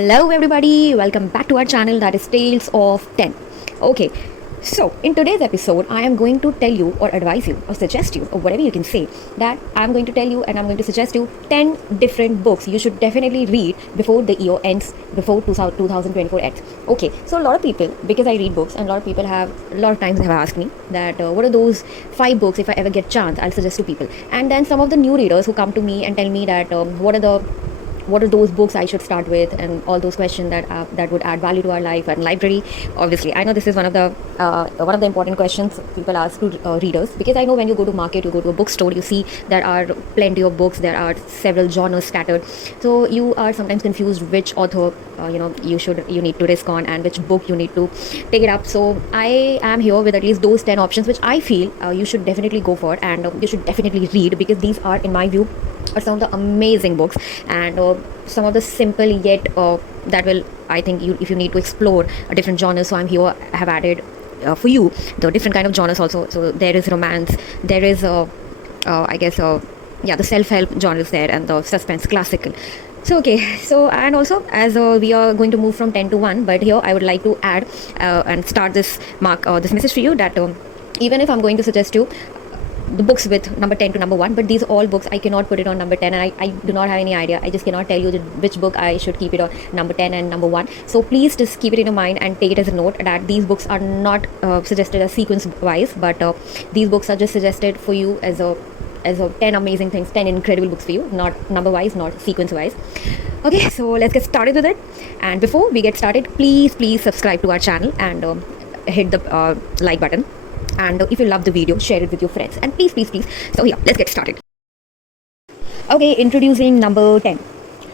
Hello everybody, welcome back to our channel that is Tales of 10. Okay, so in today's episode, I am going to tell you or advise you or suggest you or whatever you can say that I'm going to tell you and I'm going to suggest you 10 different books you should definitely read before the year ends, before 2024 ends. Okay, so a lot of people, because I read books and a lot of people have, a lot of times have asked me that what are those 5 books if I ever get chance, I'll suggest to people. And then some of the new readers who come to me and tell me that what are those books I should start with, and all those questions that would add value to our life and library. Obviously, I know this is one of the important questions people ask to readers, because I know when you go to market, you go to a bookstore, you see there are plenty of books, there are several genres scattered, so you are sometimes confused which author you need to risk on and which book you need to take it up. So I am here with at least those 10 options which I feel you should definitely go for, and you should definitely read, because these are, in my view, are some of the amazing books, and some of the simple yet that will, I think, if you need to explore a different genre. So I'm here, I have added for you the different kind of genres also. So there is romance, there is the self-help genre is there, and the suspense classical. So okay, so and also as we are going to move from 10 to 1, but here I would like to add and start this this message for you that even if I'm going to suggest you the books with number 10 to number 1, but these all books I cannot put it on number 10, and I do not have any idea. I just cannot tell you which book I should keep it on number 10 and number 1. So please just keep it in your mind and take it as a note that these books are not suggested as sequence wise, but these books are just suggested for you as a 10 amazing things, 10 incredible books for you, not number wise, not sequence wise. Okay, so let's get started with it. And before we get started, please subscribe to our channel and hit the like button. And if you love the video, share it with your friends, and please. So yeah, let's get started. Okay, introducing number 10.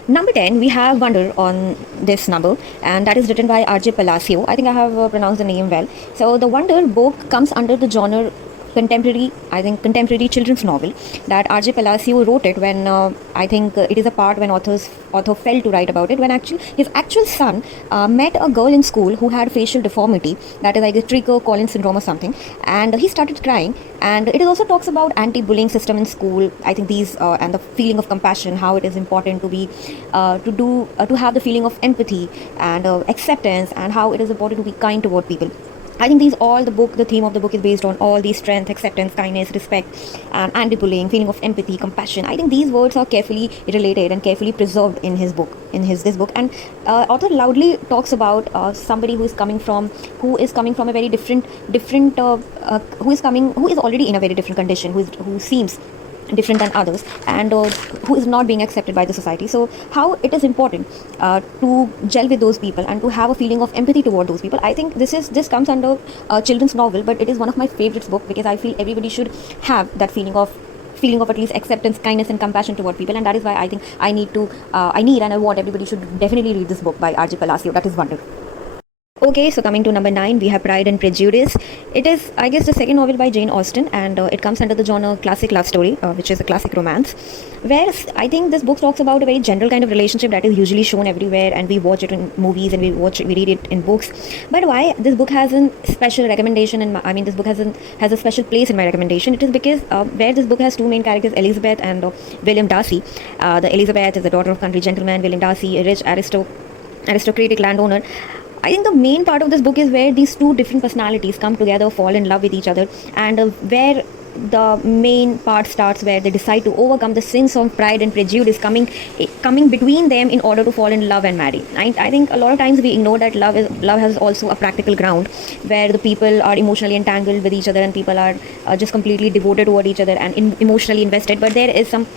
Number 10, we have Wonder on this number, and that is written by R.J. Palacio. I think I have pronounced the name well. So the Wonder book comes under the genre contemporary children's novel, that R.J. Palacio wrote it when I think it is a part when author fell to write about it, when actually his actual son met a girl in school who had facial deformity, that is like a Tricker-Collins syndrome or something, and he started crying. And it also talks about anti-bullying system in school. I think these and the feeling of compassion, how it is important to be to have the feeling of empathy and acceptance, and how it is important to be kind toward people. I think the theme of the book is based on all these strength, acceptance, kindness, respect, anti-bullying, feeling of empathy, compassion. I think these words are carefully related and carefully preserved in his book, this book. And author loudly talks about somebody who is coming from a very different, who is already in a very different condition, who seems different than others, and who is not being accepted by the society. So how it is important to gel with those people and to have a feeling of empathy toward those people. I think this comes under a children's novel, but it is one of my favorites book, because I feel everybody should have that feeling of at least acceptance, kindness, and compassion toward people. And that is why I think I want everybody should definitely read this book by R.J. Palacio, that is Wonder. Okay, so coming to number 9, we have Pride and Prejudice. It is, I guess, the second novel by Jane Austen, and it comes under the genre classic love story, which is a classic romance, where I think this book talks about a very general kind of relationship that is usually shown everywhere, and we watch it in movies and we read it in books. But why this book has a special recommendation, this book has a special place in my recommendation, it is because where this book has two main characters, Elizabeth and William Darcy. The Elizabeth is the daughter of country gentleman, William Darcy, a rich aristocratic landowner. I think the main part of this book is where these two different personalities come together, fall in love with each other, and where the main part starts, where they decide to overcome the sins of pride and prejudice coming between them in order to fall in love and marry. I think a lot of times we ignore that love has also a practical ground, where the people are emotionally entangled with each other, and people are just completely devoted toward each other and emotionally invested. But there is some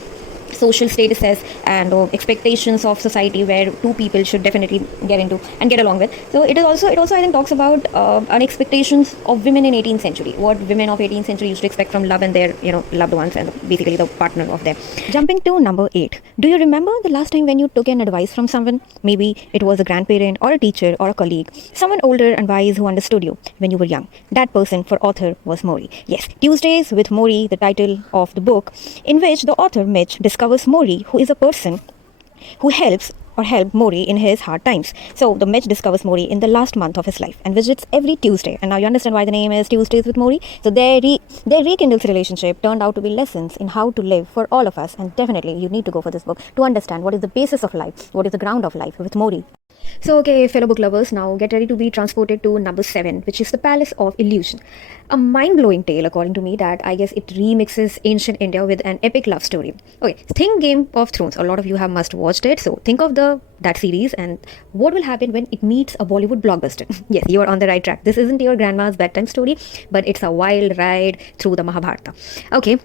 social statuses and expectations of society where two people should definitely get into and get along with. So it also I think talks about an expectations of women in 18th century, what women of 18th century used to expect from love and their loved ones, and basically the partner of them. Jumping to number 8, do you remember the last time when you took an advice from someone? Maybe it was a grandparent or a teacher or a colleague, someone older and wise who understood you when you were young. That person for author was Maury. Yes, Tuesdays with Maury, the title of the book, in which the author Mitch discovers Maury, who is a person who helped Maury in his hard times. So the Mitch discovers Maury in the last month of his life and visits every Tuesday. And now you understand why the name is Tuesdays with Maury. So their rekindles relationship turned out to be lessons in how to live for all of us. And definitely you need to go for this book to understand what is the basis of life, what is the ground of life with Maury. So, okay, fellow book lovers, now get ready to be transported to number 7, which is The Palace of Illusion. A mind blowing tale, according to me, that I guess it remixes ancient India with an epic love story. Okay, think Game of Thrones. A lot of you have must watched it. So, think of that series and what will happen when it meets a Bollywood blockbuster. Yes, you are on the right track. This isn't your grandma's bedtime story, but it's a wild ride through the Mahabharata. Okay,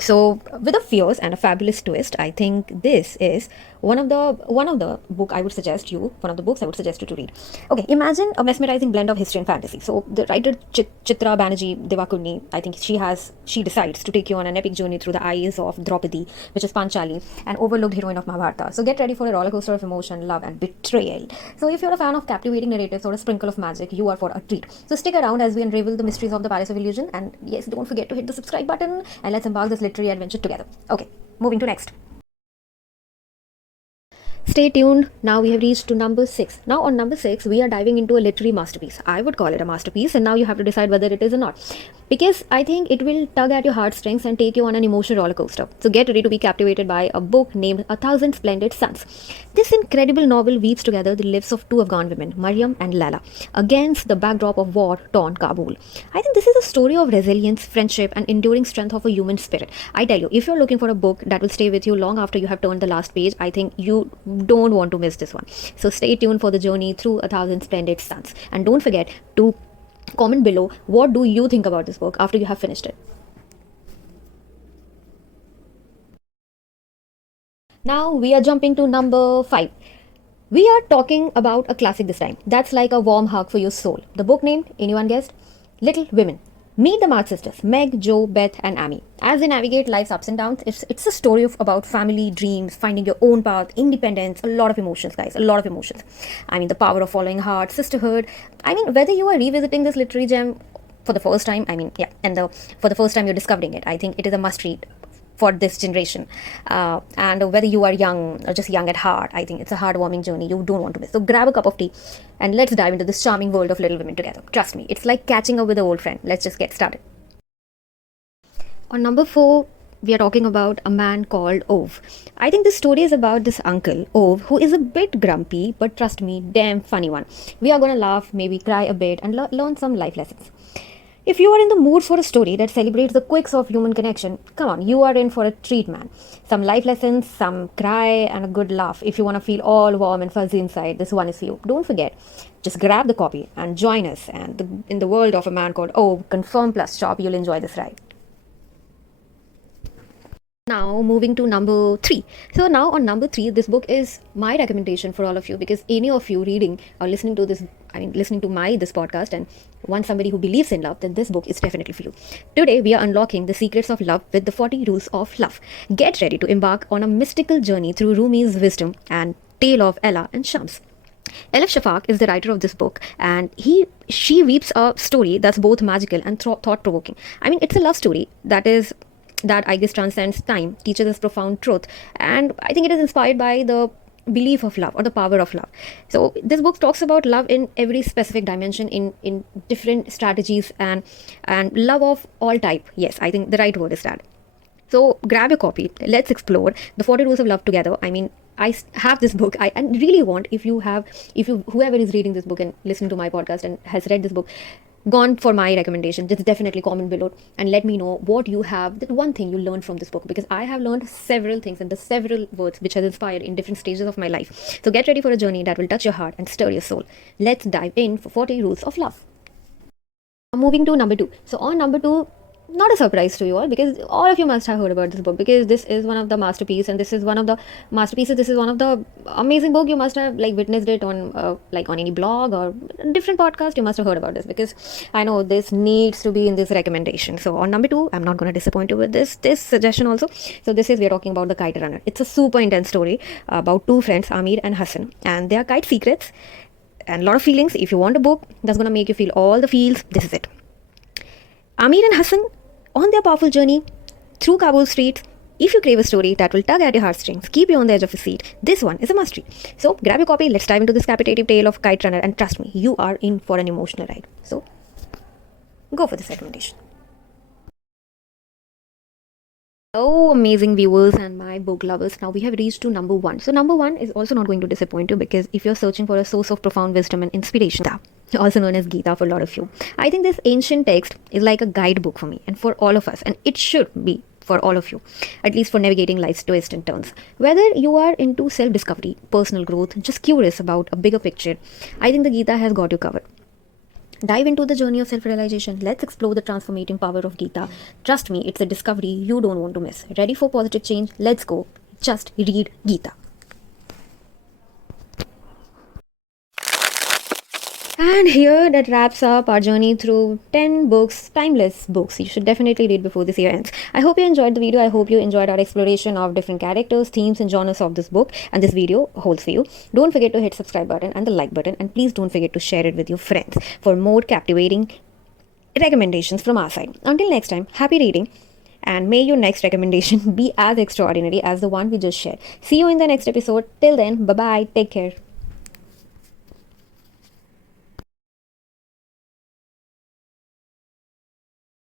so with a fierce and a fabulous twist, I think this is one of the book I would suggest you one of the books I would suggest you to read. Okay, imagine a mesmerizing blend of history and fantasy. So the writer Chitra Banerjee Devakurni, I think she decides to take you on an epic journey through the eyes of Draupadi, which is Panchali, an overlooked heroine of Mahabharata. So get ready for a roller coaster of emotion, love, and betrayal. So if you're a fan of captivating narratives or a sprinkle of magic, you are for a treat. So stick around as we unravel the mysteries of the Palace of Illusion, and yes, don't forget to hit the subscribe button and let's embark this literary adventure together. Okay, moving to next. Stay tuned. Now we have reached to number 6. Now on number 6, we are diving into a literary masterpiece. I would call it a masterpiece, and now you have to decide whether it is or not. Because I think it will tug at your heartstrings and take you on an emotional roller coaster. So get ready to be captivated by a book named A Thousand Splendid Suns. This incredible novel weaves together the lives of two Afghan women, Mariam and Lala, against the backdrop of war-torn Kabul. I think this is a story of resilience, friendship, and enduring strength of a human spirit. I tell you, if you're looking for a book that will stay with you long after you have turned the last page, I think you don't want to miss this one. So stay tuned for the journey through A Thousand Splendid Suns. And don't forget to comment below what do you think about this book after you have finished it. Now we are jumping to number 5. We are talking about a classic this time. That's like a warm hug for your soul. The book name, anyone guessed? Little Women. Meet the March sisters, Meg, Jo, Beth, and Amy. As they navigate life's ups and downs, it's a story about family, dreams, finding your own path, independence, a lot of emotions, guys, a lot of emotions. I mean, the power of following heart, sisterhood. I mean, whether you are revisiting this literary gem for the first time, for the first time you're discovering it, I think it is a must read for this generation. And whether you are young or just young at heart, I think it's a heartwarming journey you don't want to miss. So grab a cup of tea and let's dive into this charming world of Little Women together. Trust me, it's like catching up with an old friend. Let's just get started. On number 4, we are talking about A Man Called Ove. I think this story is about this uncle, Ove, who is a bit grumpy, but trust me, damn funny one. We are gonna laugh, maybe cry a bit, and learn some life lessons. If you are in the mood for a story that celebrates the quirks of human connection, come on, you are in for a treat, man. Some life lessons, some cry, and a good laugh. If you want to feel all warm and fuzzy inside, this one is for you. Don't forget, just grab the copy and join us. And in the world of A Man Called Ove, Confirm Plus shop, you'll enjoy this ride. Now moving to number 3. So now on number 3, this book is my recommendation for all of you, because any of you reading or listening to this, listening to this podcast and want somebody who believes in love, then this book is definitely for you. Today we are unlocking the secrets of love with the 40 rules of love. Get ready to embark on a mystical journey through Rumi's wisdom and tale of Ella and Shams. Elif Shafak is the writer of this book, and she weaves a story that's both magical and thought-provoking. I mean, it's a love story that I guess transcends time, teaches us profound truth, and I think it is inspired by the belief of love or the power of love. So this book talks about love in every specific dimension, in different strategies, and love of all type. Yes, I think the right word is that. So grab your copy. Let's explore the 40 rules of love together. I mean, I have this book. I really want, if whoever is reading this book and listening to my podcast and has read this book, gone for my recommendation, just definitely comment below and let me know what you have, that one thing you learned from this book, because I have learned several things and the several words which has inspired in different stages of my life. So get ready for a journey that will touch your heart and stir your soul. Let's dive in for 40 rules of love. Moving to number 2. So on number 2, not a surprise to you all, because all of you must have heard about this book, because this is one of the masterpieces, and this is one of the masterpieces. This is one of the amazing book. You must have witnessed it on on any blog or different podcast. You must have heard about this, because I know this needs to be in this recommendation. So on number 2, I'm not going to disappoint you with this suggestion also. So we are talking about The Kite Runner. It's a super intense story about two friends, Amir and Hassan, and their kite secrets and a lot of feelings. If you want a book that's going to make you feel all the feels, this is it. Amir and Hassan, on their powerful journey through Kabul streets. If you crave a story that will tug at your heartstrings, keep you on the edge of your seat, this one is a must read. So grab your copy, let's dive into this captivating tale of Kite Runner, and trust me, you are in for an emotional ride. So go for this recommendation. Oh, amazing viewers and my book lovers. Now we have reached to number one. So, number one is also not going to disappoint you because if you're searching for a source of profound wisdom and inspiration, also known as Gita for a lot of you, I think this ancient text is like a guidebook for me and for all of us, and it should be for all of you, at least for navigating life's twists and turns. Whether you are into self discovery, personal growth, just curious about a bigger picture, I think the Gita has got you covered. Dive into the journey of self realization. Let's explore the transformating power of Gita. Trust me, it's a discovery you don't want to miss. Ready for positive change? Let's go. Just read Gita. And here that wraps up our journey through 10 books, timeless books. You should definitely read before this year ends. I hope you enjoyed the video. I hope you enjoyed our exploration of different characters, themes, and genres of this book and this video holds for you. Don't forget to hit subscribe button and the like button, and please don't forget to share it with your friends for more captivating recommendations from our side. Until next time, happy reading, and may your next recommendation be as extraordinary as the one we just shared. See you in the next episode. Till then, bye bye. Take care.